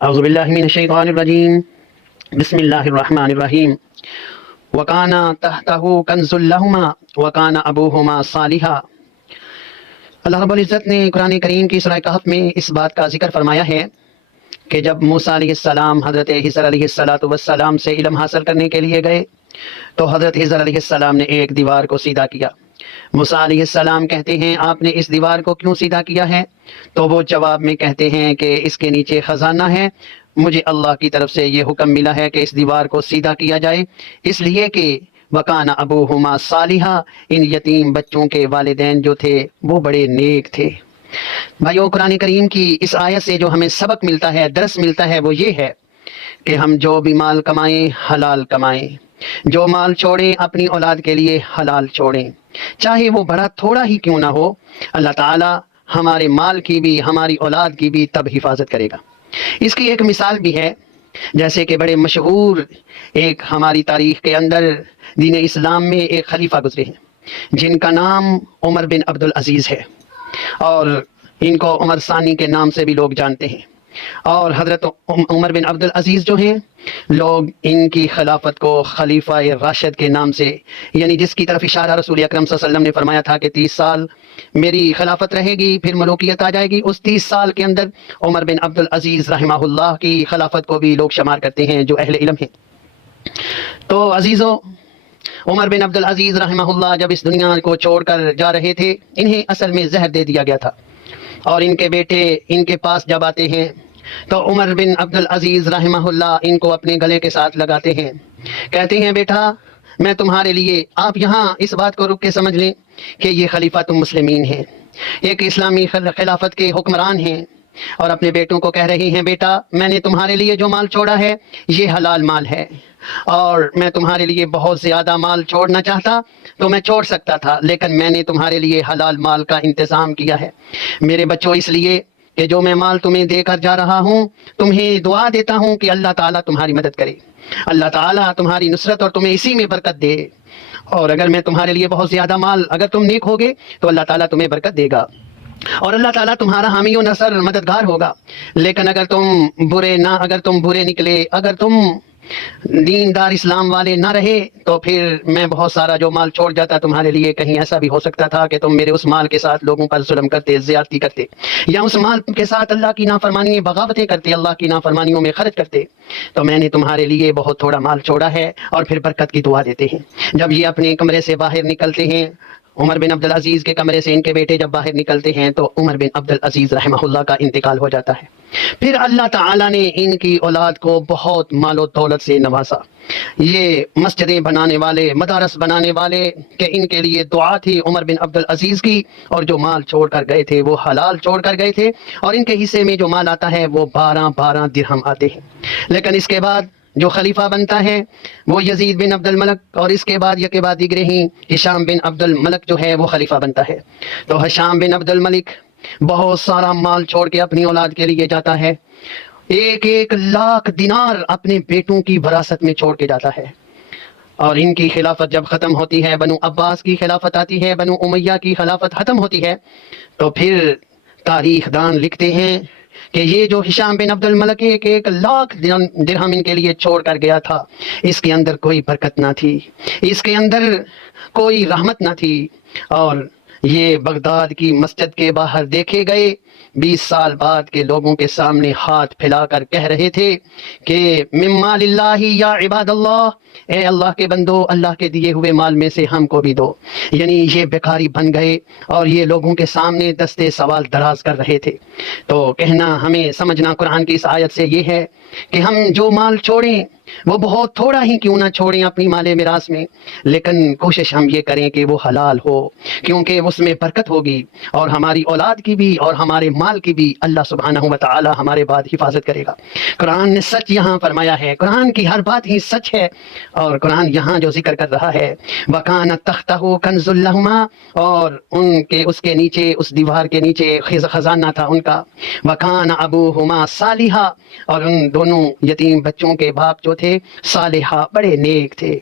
اعوذ باللہ من الشیطان الرجیم بسم اللہ الرحمن الرحیم وکان تحتہ کنز لہما وکان ابوہما صالحا۔ اللہ رب العزت نے قرآن کریم کی سورہ کہف میں اس بات کا ذکر فرمایا ہے کہ جب موسیٰ علیہ السلام حضرت خضر علیہ السلام سے علم حاصل کرنے کے لیے گئے تو حضرت خضر علیہ السلام نے ایک دیوار کو سیدھا کیا۔ موسیٰ علیہ السلام کہتے ہیں آپ نے اس دیوار کو کیوں سیدھا کیا ہے؟ تو وہ جواب میں کہتے ہیں کہ اس کے نیچے خزانہ ہے، مجھے اللہ کی طرف سے یہ حکم ملا ہے کہ اس دیوار کو سیدھا کیا جائے، اس لیے کہ وَكَانَ أَبُوهُمَا صَالِحًا، ان یتیم بچوں کے والدین جو تھے وہ بڑے نیک تھے۔ بھائیو، قرآن کریم کی اس آیت سے جو ہمیں سبق ملتا ہے، درس ملتا ہے، وہ یہ ہے کہ ہم جو بھی مال کمائیں حلال کمائیں، جو مال چھوڑیں اپنی اولاد کے لیے حلال چھوڑیں، چاہے وہ بڑا تھوڑا ہی کیوں نہ ہو، اللہ تعالی ہمارے مال کی بھی ہماری اولاد کی بھی تب حفاظت کرے گا۔ اس کی ایک مثال بھی ہے، جیسے کہ بڑے مشہور ایک ہماری تاریخ کے اندر دین اسلام میں ایک خلیفہ گزرے ہیں جن کا نام عمر بن عبدالعزیز ہے، اور ان کو عمر ثانی کے نام سے بھی لوگ جانتے ہیں۔ اور حضرت عمر بن عبدالعزیز جو ہیں، لوگ ان کی خلافت کو خلیفہ راشد کے نام سے، یعنی جس کی طرف اشارہ رسول اکرم صلی اللہ علیہ وسلم نے فرمایا تھا کہ 30 سال میری خلافت رہے گی پھر ملوکیت آ جائے گی، اس 30 سال کے اندر عمر بن عبدالعزیز رحمہ اللہ کی خلافت کو بھی لوگ شمار کرتے ہیں جو اہل علم ہیں۔ تو عزیزو، عمر بن عبدالعزیز رحمہ اللہ جب اس دنیا کو چھوڑ کر جا رہے تھے، انہیں اصل میں زہر دے دیا گیا تھا، اور ان کے بیٹے ان کے پاس جب آتے ہیں تو عمر بن عبدالعزیز رحمہ اللہ ان کو اپنے گلے کے ساتھ لگاتے ہیں، کہتے ہیں بیٹا میں تمہارے لیے، آپ یہاں اس بات کو رک کے سمجھ لیں کہ یہ خلیفہ تم مسلمین ہیں، ایک اسلامی خلافت کے حکمران ہیں، اور اپنے بیٹوں کو کہہ رہے ہیں بیٹا میں نے تمہارے لیے جو مال چھوڑا ہے یہ حلال مال ہے، اور میں تمہارے لیے بہت زیادہ مال چھوڑنا چاہتا تو میں چھوڑ سکتا تھا، لیکن میں نے تمہارے لیے حلال مال کا انتظام کیا ہے۔ میرے بچوں، اس لیے کہ جو میں مال تمہیں دے کر جا رہا ہوں، تمہیں دعا دیتا ہوں کہ اللہ تعالیٰ تمہاری مدد کرے، اللہ تعالیٰ تمہاری نصرت اور تمہیں اسی میں برکت دے، اور اگر میں تمہارے لیے بہت زیادہ مال، اگر تم نیک ہوگے تو اللہ تعالیٰ تمہیں برکت دے گا، اور اللہ تعالیٰ تمہارا حامی و نصر مددگار ہوگا۔ لیکن اگر تم برے نکلے، اگر تم دیندار اسلام والے نہ رہے تو پھر میں بہت سارا جو مال چھوڑ جاتا تمہارے لیے، کہیں ایسا بھی ہو سکتا تھا کہ تم میرے اس مال کے ساتھ لوگوں پر ظلم کرتے، زیادتی کرتے، یا اس مال کے ساتھ اللہ کی نافرمانی، بغاوتیں کرتے، اللہ کی نافرمانیوں میں خرچ کرتے۔ تو میں نے تمہارے لیے بہت تھوڑا مال چھوڑا ہے، اور پھر برکت کی دعا دیتے ہیں۔ جب یہ اپنے کمرے سے باہر نکلتے ہیں، عمر بن عبدالعزیز کے کمرے سے ان کے بیٹے جب باہر نکلتے ہیں تو عمر بن عبدالعزیز رحمہ اللہ کا انتقال ہو جاتا ہے۔ پھر اللہ تعالیٰ نے ان کی اولاد کو بہت مال و دولت سے نوازا۔ یہ مسجدیں بنانے والے، مدارس بنانے والے، کہ ان کے لیے دعا تھی عمر بن عبدالعزیز کی، اور جو مال چھوڑ کر گئے تھے وہ حلال چھوڑ کر گئے تھے، اور ان کے حصے میں جو مال آتا ہے وہ 12 درہم آتے ہیں۔ لیکن اس کے بعد جو خلیفہ بنتا ہے وہ یزید بن عبد الملک، اور اس کے بعد یہ بعد دیگرے ہی ہشام بن عبد الملک جو ہے وہ خلیفہ بنتا ہے۔ تو ہشام بن عبد الملک بہت سارا مال چھوڑ کے اپنی اولاد کے لیے جاتا ہے، 1,00,000 دینار اپنے بیٹوں کی وراثت میں چھوڑ کے جاتا ہے۔ اور ان کی خلافت جب ختم ہوتی ہے، بنو عباس کی خلافت آتی ہے، بنو امیہ کی خلافت ختم ہوتی ہے، تو پھر تاریخ دان لکھتے ہیں کہ یہ جو ہشام بن عبد الملک 1,00,000 درہم ان کے لیے چھوڑ کر گیا تھا، اس کے اندر کوئی برکت نہ تھی، اس کے اندر کوئی رحمت نہ تھی، اور یہ بغداد کی مسجد کے باہر دیکھے گئے 20 سال بعد کے لوگوں کے سامنے ہاتھ پھیلا کر کہہ رہے تھے کہ مما للہ یا عباد اللہ، اے اللہ کے بندو، اللہ کے دیے ہوئے مال میں سے ہم کو بھی دو۔ یعنی یہ بیکاری بن گئے، اور یہ لوگوں کے سامنے دستے سوال دراز کر رہے تھے۔ تو کہنا، ہمیں سمجھنا قرآن کی اس آیت سے یہ ہے کہ ہم جو مال چھوڑیں وہ بہت تھوڑا ہی کیوں نہ چھوڑیں اپنی مال میراث میں، لیکن کوشش ہم یہ کریں کہ وہ حلال ہو، کیونکہ اس میں برکت ہوگی، اور ہماری اولاد کی بھی اور ہمارے مال کی بھی اللہ سبحانہ و تعالی ہمارے بعد حفاظت کرے گا۔ قرآن نے سچ یہاں فرمایا ہے، قرآن کی ہر بات ہی سچ ہے، اور قرآن یہاں جو ذکر کر رہا ہے وَكَانَ تَحْتَهُ كَنْزٌ لَهُمَا، اور اس کے نیچے، اس دیوار کے نیچے خزانہ تھا ان کا، وَكَانَ أَبُوهُمَا صَالِحًا، اور ان دونوں یتیم بچوں کے باپ جو تھے صالحہ، بڑے نیک تھے۔